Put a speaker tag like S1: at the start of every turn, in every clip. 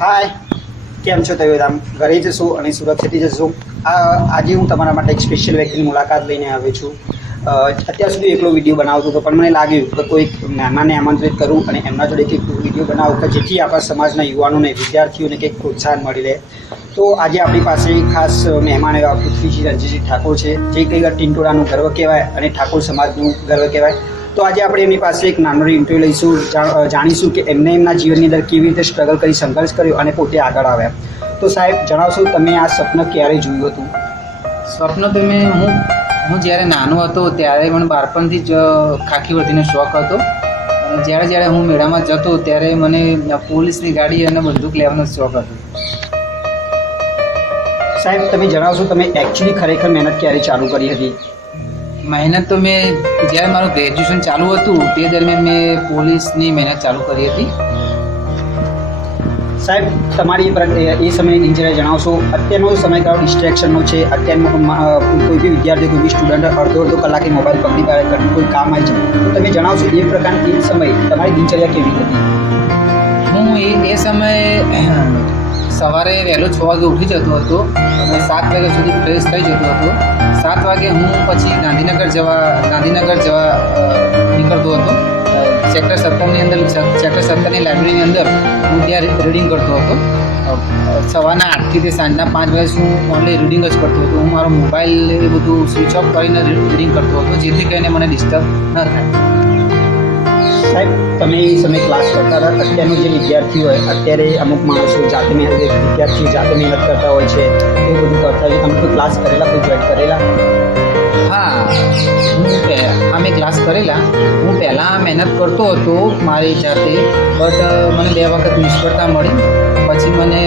S1: હાય કેમ છો તમે આમ ઘરે જશો અને સુરક્ષિત જશો આજે હું તમારા માટે એક સ્પેશિયલ વ્યક્તિની મુલાકાત લઈને આવ્યો છું. અત્યાર સુધી એકલો વીડિયો બનાવતો હતો, પણ મને લાગ્યું કે કોઈક મહેમાનને આમંત્રિત કરું અને એમના જોડે કંઈક વીડિયો બનાવું કે જેથી આપણા સમાજના યુવાનોને, વિદ્યાર્થીઓને કંઈક પ્રોત્સાહન મળી રહે. તો આજે આપણી પાસે ખાસ મહેમાન એવા પૃથ્વીજી રણજીતજી ઠાકોર છે. જે કંઈક ટિંટોળાનું ગર્વ કહેવાય અને ઠાકોર સમાજનું ગર્વ કહેવાય. તો આજે આપણે એમની પાસે એક નાનો ઇન્ટરવ્યૂ લઈશું જાણીશું કે એમને એમના જીવનની અંદર કેવી રીતે સ્ટ્રગલ કરી સંઘર્ષ કર્યો અને પોતે આગળ આવ્યા. તો સાહેબ જણાવશો તમે આ સ્વપ્ન ક્યારે જોયું હતું?
S2: સ્વપ્ન તો મેં હું હું જ્યારે નાનો હતો ત્યારે મને બાળપણથી જ ખાખી વર્ધીનો શોખ હતો. અને જ્યારે જ્યારે હું મેળામાં જતો ત્યારે મને પોલીસની ગાડી અને બંદૂક લેવાનો શોખ હતો.
S1: સાહેબ તમે જણાવશો તમે એકચ્યુઅલી ખરેખર મહેનત ક્યારે ચાલુ કરી હતી?
S2: મહેનત તો મેં જ્યારે મારું ગ્રેજ્યુએશન ચાલુ હતું તે દરમિયાન મેં પોલીસની મહેનત ચાલુ કરી હતી.
S1: સાહેબ તમારી એ સમયની દિનચર્યા જણાવશો અત્યારનો સમયગાળો ડિસ્ટ્રેક્શનનો છે અત્યારનો કોઈ બી વિદ્યાર્થી કોઈ બી સ્ટુડન્ટ અડધો અડધો કલાકે મોબાઈલ પકડી પાડે કોઈ કામ આવી છે તો તમે જણાવશો એ પ્રકારની એ સમય તમારી દિનચર્યા કેવી હતી?
S2: હું એ એ સમયે સવારે વહેલો છ વાગે ઉઠી જતો હતો અને સાત વાગ્યા સુધી ફ્રેશ થઈ જતો હતો. સાત વાગે હું પછી ગાંધીનગર જવા ગાંધીનગર જવા નીકળતો હતો. સેક્ટર સત્તરની અંદર સેક્ટર સત્તરની લાઇબ્રેરીની અંદર હું ત્યાં રીડિંગ કરતો હતો. સવારના આઠથી તે સાંજના પાંચ સુધી હું ઓનલી રીડિંગ જ કરતો હતો. હું મારો મોબાઈલ એ બધું સ્વિચ ઓફ કરીને રીડિંગ કરતો હતો, જેથી કરીને મને ડિસ્ટર્બ ન થાય.
S1: સાહેબ, તમે એ સમય ક્લાસ કરતા હતા, અત્યારનો જે વિદ્યાર્થી હોય, અત્યારે અમુક માણસો જાતે મહેનત વિદ્યાર્થીઓ જાતે મહેનત કરતા હોય છે, એ બધું કરતા હોય તમે કોઈ ક્લાસ કરેલા, કોઈ જોઈન કરેલા?
S2: હા હા મેં ક્લાસ કરેલા હું પહેલાં મહેનત કરતો હતો મારી જાતે બટ મને બે વખત નિષ્ફળતા મળી. પછી મને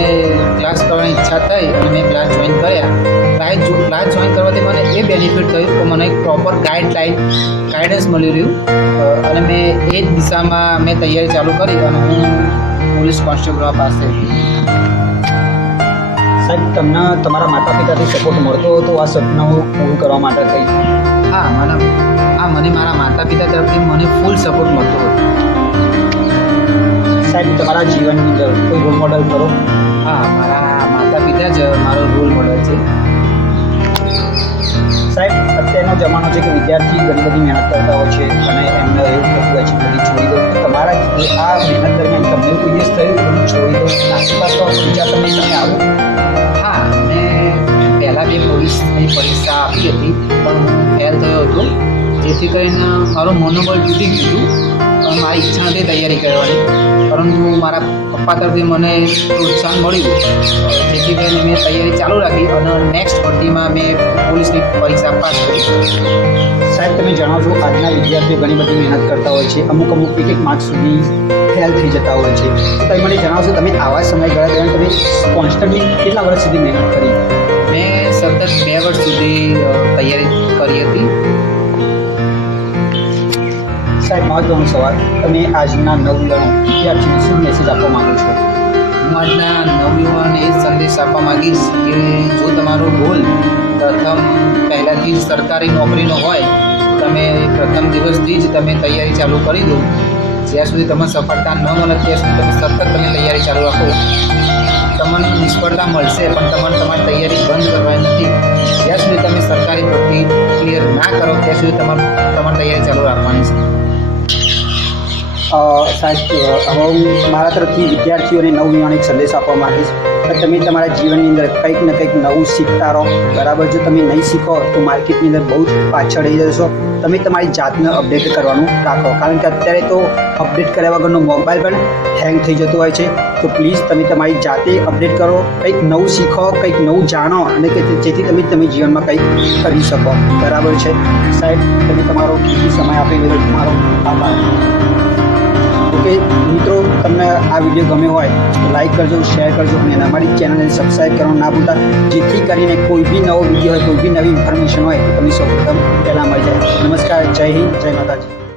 S2: ક્લાસ કરવાની ઈચ્છા થઈ અને મેં ક્લાસ જોઈન કર્યા. ક્લાસ જો ક્લાસ જોઈન કરવાથી મને એ બેનિફિટ થયું કે મને એક પ્રોપર ગાઈડલાઇન ગાઈડન્સ મળી રહ્યું. અને મેં એ જ દિશામાં મેં તૈયારી ચાલુ કરી અને હું પોલીસ કોન્સ્ટેબલમાં પાસ થઈ
S1: સાહેબ તમને તમારા માતા પિતાથી સપોર્ટ મળતો હતો આ સપનાઓ પૂરું કરવા માટે થઈ
S2: હા મને હા મને મારા માતા પિતા તરફથી મને ફૂલ સપોર્ટ મળતો હતો.
S1: સાહેબ તમારા જીવનની અંદર કોઈ રોલ મોડલ કરો?
S2: હા મારા માતા પિતા જ મારો રોલ મોડલ છે.
S1: સાહેબ અત્યારનો જમાનો છે કે વિદ્યાર્થી ઘણી બધી મહેનત કરતા હોય છે અને એમને એવું થતું હોય છે બધી છોડી દો. તમારા આ મહેનત દરમિયાન તમને કોઈ દિવસ થયું છોડી દો? આસપાસ તમે તમે આવો.
S2: જેથી કરીને મારું મનોબળ તૂટી ગયું હતું. મારી ઈચ્છા નથી તૈયારી કરવાની. પરંતુ મારા પપ્પા તરફથી મને પ્રોત્સાહન મળ્યું. જેથી કરીને મેં તૈયારી ચાલુ રાખી અને નેક્સ્ટ ભરતીમાં મેં પોલીસની પરીક્ષા પાસ કરી.
S1: સાહેબ તમે જણાવશો આજના વિદ્યાર્થીઓ ઘણી બધી મહેનત કરતા હોય છે. અમુક અમુક એક એક માર્ક સુધી ફેલ થઈ જતા હોય છે. તો તમે મને જણાવશો તમે આવા સમયગાળા દરમિયાન તમે કોન્સ્ટન્ટલી કેટલા વર્ષ સુધી મહેનત કરી?
S2: મેં સતત બે વર્ષ સુધી તૈયારી
S1: સાહેબ, મહત્વનો સવાલ. તમે આજના નવયુવાનો વિદ્યાર્થીઓને શું મેસેજ આપવા માંગો છો?
S2: હું આજના નવયુવાને સંદેશ આપવા માંગીશ કે જો તમારો ગોલ પ્રથમ પહેલાંથી જ સરકારી નોકરીનો હોય તમે પ્રથમ દિવસથી જ તમે તૈયારી ચાલુ કરી દો. જ્યાં સુધી તમને સફળતા ન મળે, ત્યાં સુધી તમે સતત તમે તૈયારી ચાલુ રાખો. તમને નિષ્ફળતા મળશે, પણ તમારે તમારી તૈયારી બંધ કરવાની નથી. જ્યાં સુધી તમે સરકારી ભરતી ક્લિયર ના કરો, ત્યાં સુધી તમારે, તમારી તૈયારી ચાલુ રાખવાની છે.
S1: સાહેબ હું મારા તરફથી વિદ્યાર્થીઓને નવયુવાન એક સંદેશ આપવા માંગીશ. કે તમે તમારા જીવનની અંદર કંઈક ને કંઈક નવું શીખતા રહો. બરાબર, જો તમે નહીં શીખો, તો માર્કેટની અંદર બહુ જ પાછળ રહી જશો. તમે તમારી જાતને અપડેટ કરવાનું રાખો. કારણ કે અત્યારે તો અપડેટ કર્યા વગરનો મોબાઈલ પણ હેંગ થઈ જતો હોય છે. તો પ્લીઝ તમે તમારી જાતે અપડેટ કરો. કંઈક નવું શીખો, કંઈક નવું જાણો અને જેથી તમે તમે જીવનમાં કંઈક કરી શકો. બરાબર છે? સાહેબ, તમે તમારો કિંમતી સમય આપી દીધો તમારો આભાર. ઓકે મિત્રો, તમને આ વીડિયો ગમ્યો હોય તો લાઈક કરજો શેર કરજો અને અમારી ચેનલને સબસ્ક્રાઈબ કરવાનું ના ભૂલતા. જેથી કરીને કોઈ બી નવો વીડિયો હોય, કોઈ બી નવી ઇન્ફોર્મેશન હોય, તો તમને સૌપ્રથમ પહેલાં મળી જાય. નમસ્કાર, જય હિન્દ, જય માતાજી.